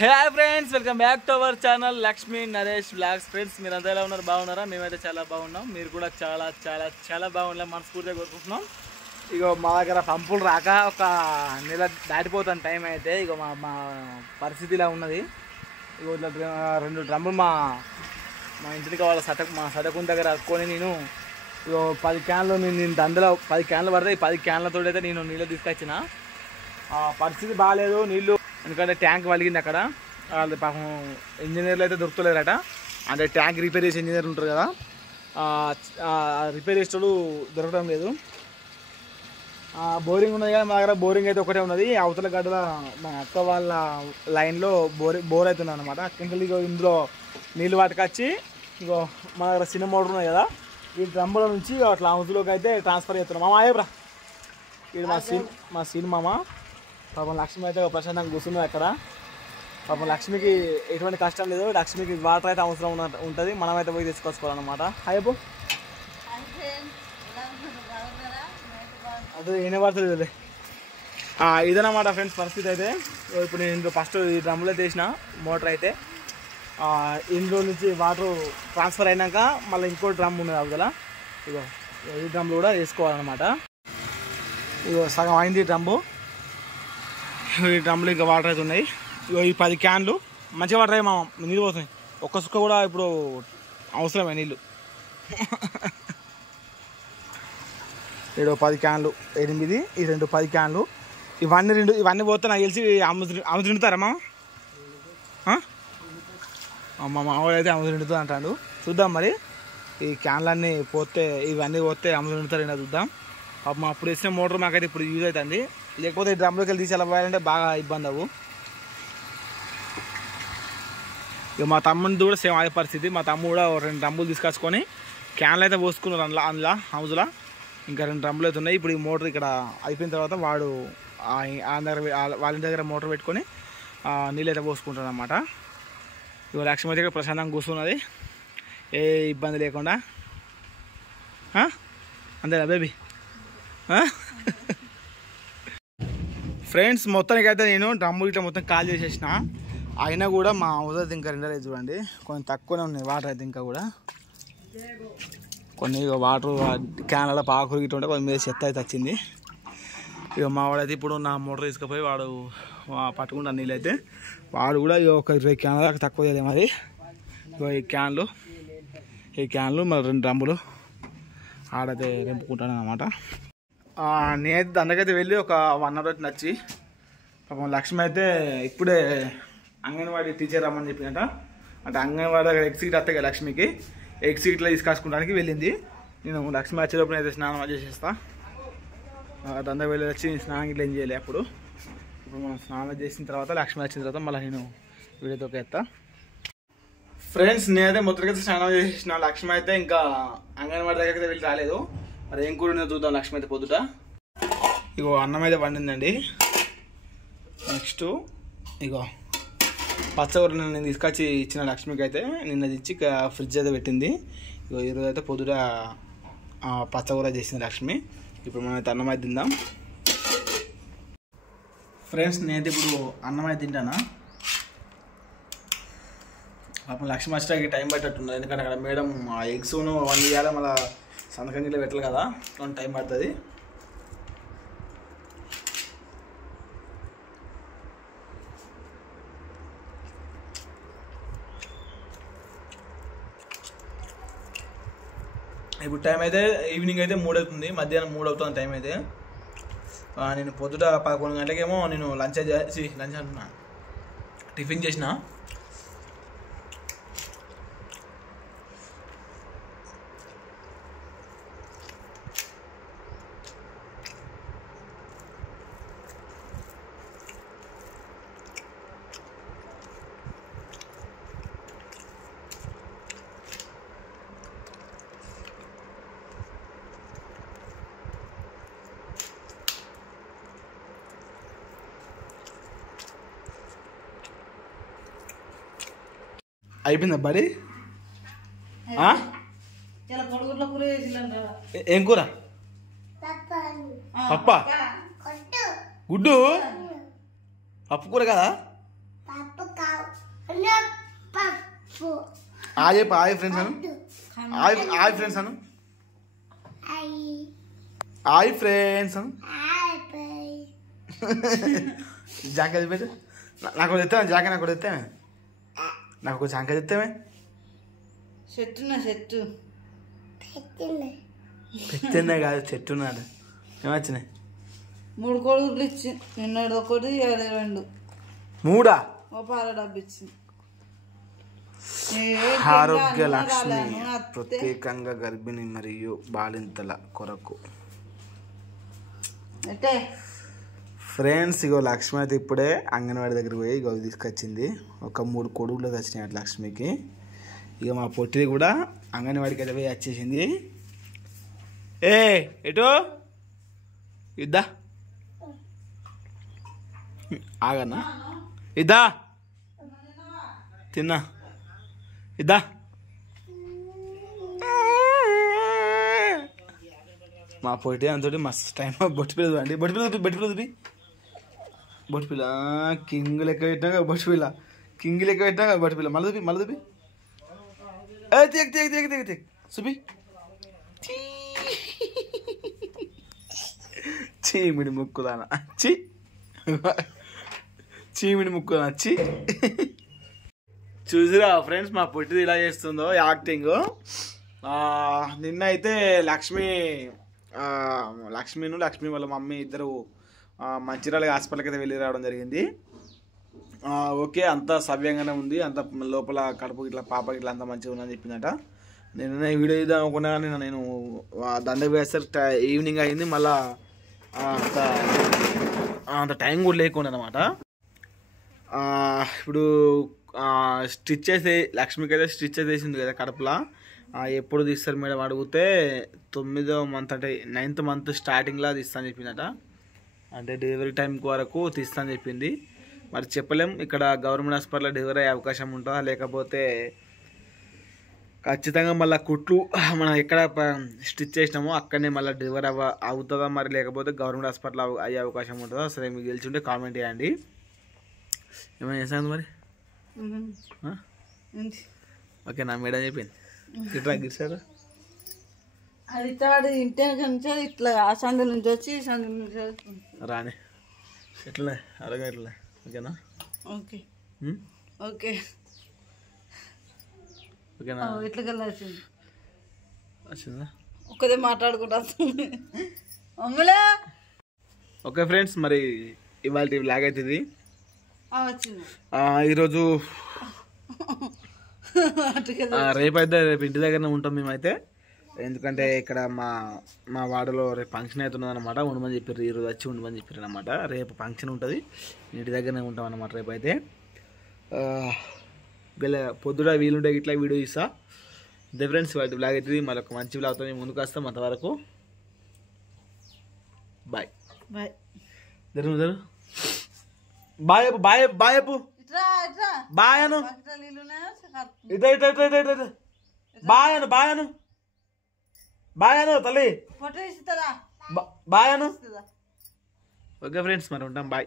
Hi friends, welcome back to our channel Lakshmi Naresh vlogs. Friends, మీరు అంతా ఎలా ఉన్నారు? బాగున్నారా? మేమైతే చాలా బాగున్నాం. మీరు కూడా చాలా చాలా చాలా బాగున్నాం మనస్ఫూర్తిగా కోరుకుంటున్నాం. ఇగో మా దగ్గర పంపులు రాక ఒక నెల దాటిపోతాను టైం అయితే. ఇగో మా పరిస్థితి ఇలా ఉన్నది. ఇగో ఇట్లా 2 డ్రమ్ములు మా ఇంటికి వాళ్ళ మా సటకుని దగ్గర అక్కుని నేను ఇగో 10 క్యాన్లు నేను అందులో 10 క్యాన్లు పడతాయి. 10 క్యాన్లతో అయితే నేను నీళ్ళు తీసుకొచ్చిన. పరిస్థితి బాగాలేదు నీళ్ళు, ఎందుకంటే ట్యాంక్ వలిగింది అక్కడ. వాళ్ళు పాపం ఇంజనీర్లు అయితే దొరుకుతలేరట. అంటే ట్యాంక్ రిపేర్ చేసే ఇంజనీర్ ఉంటారు కదా, రిపేర్ చేసేటోడు దొరకడం లేదు. బోరింగ్ ఉన్నది కదా మా దగ్గర. బోరింగ్ అయితే ఒకటే ఉన్నది. అవతల గడ్డల మా అక్క వాళ్ళ లైన్లో బోర్ అవుతుంది అనమాట. కిందలు ఇందులో నీళ్ళు పట్టుకొచ్చి ఇగో మా దగ్గర చిన్న మోటార్ ఉన్నాయి కదా, ఈ డ్రమ్ముల నుంచి అట్లా అవతలోకి అయితే ట్రాన్స్ఫర్ చేస్తున్నాం. మామ అయ్యబ్రా, ఇది మా సీన్ మామ. పాపం లక్ష్మి అయితే ప్రశాంతంగా కూర్చున్నది అక్కడ. పాపం లక్ష్మికి ఎటువంటి కష్టం లేదు. లక్ష్మికి వాటర్ అయితే అవసరం ఉంటుంది, మనమైతే పోయి తెచ్చుకోవాలన్నమాట. అయ్యబ్బు అదే ఏనే పడుతుంది. ఇదన్నమాట ఫ్రెండ్స్ పరిస్థితి అయితే. ఇప్పుడు నేను ఫస్ట్ ఈ డ్రమ్లో తీసిన మోటార్ అయితే ఇందులో నుంచి వాటర్ ట్రాన్స్ఫర్ అయినాక మళ్ళీ ఇంకో డ్రమ్ ఉన్నది అవుదల. ఇగో ఈ డ్రమ్లో కూడా వేసుకోవాలన్నమాట. ఇగో సగం అయింది డ్రమ్ము. ఈ డ్రమ్లో ఇంకా వాటర్ అయితే ఉన్నాయి. ఇగో ఈ 10 క్యాన్లు మంచిగా వాటర్ అయ్యి మా నీళ్ళు పోతున్నాయి. ఒక్క సుక్క కూడా ఇప్పుడు అవసరమే నీళ్ళు. ఏడో 10 క్యాన్లు 8, ఈ 2 10 క్యాన్లు. ఇవన్నీ పోతే నాకు తెలిసి అమ్మ తింటారమ్మా. మా మామూలు అయితే అమ్మ తింటుంది అంటాడు. చూద్దాం మరి ఈ క్యాన్లన్నీ పోతే, ఇవన్నీ పోతే అమ్మ తింటారు అయినా చూద్దాం. పాపం అప్పుడు వేసిన మోటార్ మాకైతే ఇప్పుడు యూజ్ అవుతుంది. లేకపోతే ఈ డ్రమ్లోకి వెళ్ళి తీసి వెళ్ళాలంటే బాగా ఇబ్బంది అవ్వు. ఇక మా తమ్ముడిది కూడా సేమ్ అదే పరిస్థితి. మా తమ్ముడు కూడా 2 డ్రమ్ములు తీసుకొచ్చుకొని క్యాన్లు అయితే పోసుకున్నారు అందులో హౌజ్లో. ఇంకా 2 డ్రమ్ములు అయితే ఉన్నాయి. ఇప్పుడు ఈ మోటార్ ఇక్కడ అయిపోయిన తర్వాత వాడు వాళ్ళ దగ్గర మోటార్ పెట్టుకొని నీళ్ళు అయితే పోసుకుంటాడు అన్నమాట. ఇక లక్ష్మి దగ్గర ప్రశాంతంగా కూర్చున్నది, ఏ ఇబ్బంది లేకుండా. అంతేనా బేబీ? ఫ్రెండ్స్, మొత్తానికి అయితే నేను డ్రమ్ములు ఇట్లా మొత్తం కాల్ చేసేసిన. అయినా కూడా మా ఉదయం ఇంకా రెండలేదు చూడండి, కొంచెం తక్కువనే ఉన్నాయి వాటర్ అయితే. ఇంకా కూడా కొన్ని వాటర్ క్యాన్ల పాకులు ఇట్లా ఉంటే కొంచెం మీద చెత్త అయితే వచ్చింది. ఇక మా వాడైతే ఇప్పుడు నా మోటార్ తీసుకుపోయి వాడు పట్టుకుంటా నీళ్ళు అయితే. వాడు కూడా ఇక ఒక 20 క్యాన్ల దాకా తక్కువ చేయలేదు మరి. ఇక ఈ క్యాన్లు మరి 2 డ్రమ్ములు ఆడైతే నింపుకుంటాను అన్నమాట. నేనైతే దండకైతే వెళ్ళి ఒక 1 అవర్ అయితే నచ్చి, పాపం లక్ష్మి అయితే ఇప్పుడే అంగన్వాడీ టీచర్ రమ్మని చెప్పినట. అంటే అంగన్వాడీ దగ్గర ఎగ్ సీట్ వస్తాయి కదా లక్ష్మికి, ఎగ్ సీట్లో తీసుకొచ్చుకోవడానికి వెళ్ళింది. నేను లక్ష్మి వచ్చేటప్పుడు అయితే స్నానం చేసేస్తా. దండకు వెళ్ళి వచ్చి స్నానం ఇట్లా ఏం చేయలే. అప్పుడు ఇప్పుడు మనం స్నానం చేసిన తర్వాత లక్ష్మి వచ్చిన తర్వాత మళ్ళీ నేను వీడియోతో ఎత్తా. ఫ్రెండ్స్, నేనైతే మొదటికైతే స్నానం చేసిన. లక్ష్మి అయితే ఇంకా అంగన్వాడీ దగ్గరికి అయితే వెళ్ళి రాలేదు. మరి ఏం కూర చూద్దాం. లక్ష్మి అయితే పొద్దుట ఇగో అన్నం అయితే వండిందండి. నెక్స్ట్ ఇగో పచ్చకూర నేను తీసుకొచ్చి ఇచ్చిన లక్ష్మికి అయితే. నిన్న ఇచ్చి ఫ్రిడ్జ్ అయితే పెట్టింది. ఇగో ఈరోజు అయితే పొద్దుట పచ్చకూర చేసింది లక్ష్మి. ఇప్పుడు మనం అయితే అన్నం అయితే తిందాం. ఫ్రెండ్స్, నేనైతే ఇప్పుడు అన్నం అయితే తింటానా. పాపం లక్ష్మి వచ్చేకి టైం పట్టేట్టున్నది, ఎందుకంటే అక్కడ మేడం ఎగ్స్ 1 ఇవ్వాలి, మళ్ళీ సంతకం నీళ్ళు పెట్టాలి కదా, కొంచెం టైం పడుతుంది. ఇప్పుడు టైం అయితే ఈవినింగ్ అయితే 3 అవుతుంది, మధ్యాహ్నం 3 అవుతుంది టైం అయితే. నేను పొద్దుట 11 గంటలకేమో నేను లంచ్ అంటున్నా టిఫిన్ చేసిన. అయిపోయిందా బడి? ఏం కూర? పప్ప గుడ్డు పప్పు కూర కదా? హాయ్ ఫ్రెండ్స్ అను హాయ్ ఫ్రెండ్స్ అను హాయ్ ఫ్రెండ్స్ అను జాకెట్ పెట్టు నాకు ఒకటి ఎత్తామే జాకెట్ నాకు ఒకటి ఎత్తామే నాకు ఒక జాకెట్ ఎత్తామే చెట్టు పెట్టిందే కాదు చెట్టు ఉన్నాడు ఏమొచ్చినాయి 3 కోడిగుడ్లు ఇచ్చి నిన్నటి ఒకటి 2 3 ఓ పాల డబ్బు ఇచ్చింది. ఆరోగ్య లక్ష్మి ప్రత్యేకంగా గర్భిణి మరియు బాలింతల కొరకు. ఫ్రెండ్స్ ఇగో లక్ష్మి అయితే ఇప్పుడే అంగన్వాడి దగ్గరికి పోయి ఇగో తీసుకొచ్చింది. ఒక 3 కొడుకులు వచ్చినాయి లక్ష్మికి. ఇక మా పొట్టిది కూడా అంగన్వాడికి అయితే పోయి వచ్చేసింది. ఎటు ఇద్దా ఆగన్నా ఇద్దా తిన్నా ఇద్దా మా పొట్టి అంతటి మస్తు టైం బొట్టిపిల్ల చూడండి బొట్టిపిల్ల కింగ్ లెక్క పెట్టినా బొట్టిపిల్ల కింగ్ లెక్క పెట్టినా బొట్టిపిల్ల మళ్ళీ చూపి తెగ చూపి చీమిడి ముక్కుదానా చీమిడి ముక్కుదానా చూసిరా ఫ్రెండ్స్ మా పొట్టిది ఇలా చేస్తుందో యాక్టింగ్. నిన్న అయితే లక్ష్మి వాళ్ళ మమ్మీ ఇద్దరు మంచిర్యాల హాస్పిటల్కి అయితే వెళ్ళి రావడం జరిగింది. ఓకే అంతా సవ్యంగానే ఉంది, అంత లోపల కడుపు ఇట్లా పాప ఇట్లా అంతా మంచిగా ఉందని చెప్పిందట. నేను వీడియో ఇద్దాం అనుకున్నా కానీ నేను దండకు వేస్తే ఈవినింగ్ అయింది, మళ్ళా అంత టైం కూడా లేకుండా అనమాట. ఇప్పుడు స్టిచ్ చేసి లక్ష్మికి అయితే స్టిచ్ చేసింది కదా కడుపులా, ఎప్పుడు తీస్తారు మేడం అడిగితే 9వ మంత్ అంటే 9th మంత్ స్టార్టింగ్లో తీస్తా అని చెప్పిందట. అంటే డెలివరీ టైం వరకు తీస్తా అని చెప్పింది. మరి చెప్పలేం ఇక్కడ గవర్నమెంట్ హాస్పిటల్లో డెలివరీ అయ్యే అవకాశం ఉంటుందా, లేకపోతే ఖచ్చితంగా మళ్ళీ కుట్లు మనం ఎక్కడ స్టిచ్ చేసినామో అక్కడనే మళ్ళీ డెలివరీ అవుతుందా, మరి లేకపోతే గవర్నమెంట్ హాస్పిటల్ అయ్యే అవకాశం ఉంటుందా. సరే మీకు తెలిసి కామెంట్ చేయండి. ఏమైనా చేసాను మరి ఓకే నా మేడం చెప్పింది ఇట్లా గిరిసారు అది ఇంటి నుంచి ఇట్లా ఆ సందు నుంచి వచ్చి సందు నుంచి రాని ఎట్లా అరగా ఎట్లా ఓకేనా ఓకే ఓకే ఓకేనా ఇట్లా వచ్చింది వచ్చిందా ఒక్కదే మాట్లాడుకుంటా అమ్ములా. ఓకే ఫ్రెండ్స్ మరి ఇవాళ బ్లాగ్ అవుతుంది. ఈరోజు రేపు ఇంటి దగ్గరనే ఉంటాం మేమైతే, ఎందుకంటే ఇక్కడ మా వాడలో రేపు ఫంక్షన్ అవుతున్నది అనమాట. ఉండమని చెప్పారు, ఈరోజు వచ్చి ఉండమని చెప్పారు అనమాట. రేపు ఫంక్షన్ ఉంటుంది, ఇంటి దగ్గరనే ఉంటాం అనమాట రేపు అయితే. పొద్దుట వీలుంటే ఇట్లా వీడియో ఇస్తా. అదే ఫ్రెండ్స్ వాటి బ్లాగ్ అవుతుంది. మళ్ళీ ఒక మంచి బ్లాగ్తో ముందుకు వస్తాం. అంతవరకు bye bye bye bye bye Appu bye Anu bye Anu తల్లి బాయ్ అను. ఓకే ఫ్రెండ్స్ మరి ఉంటాం బాయ్.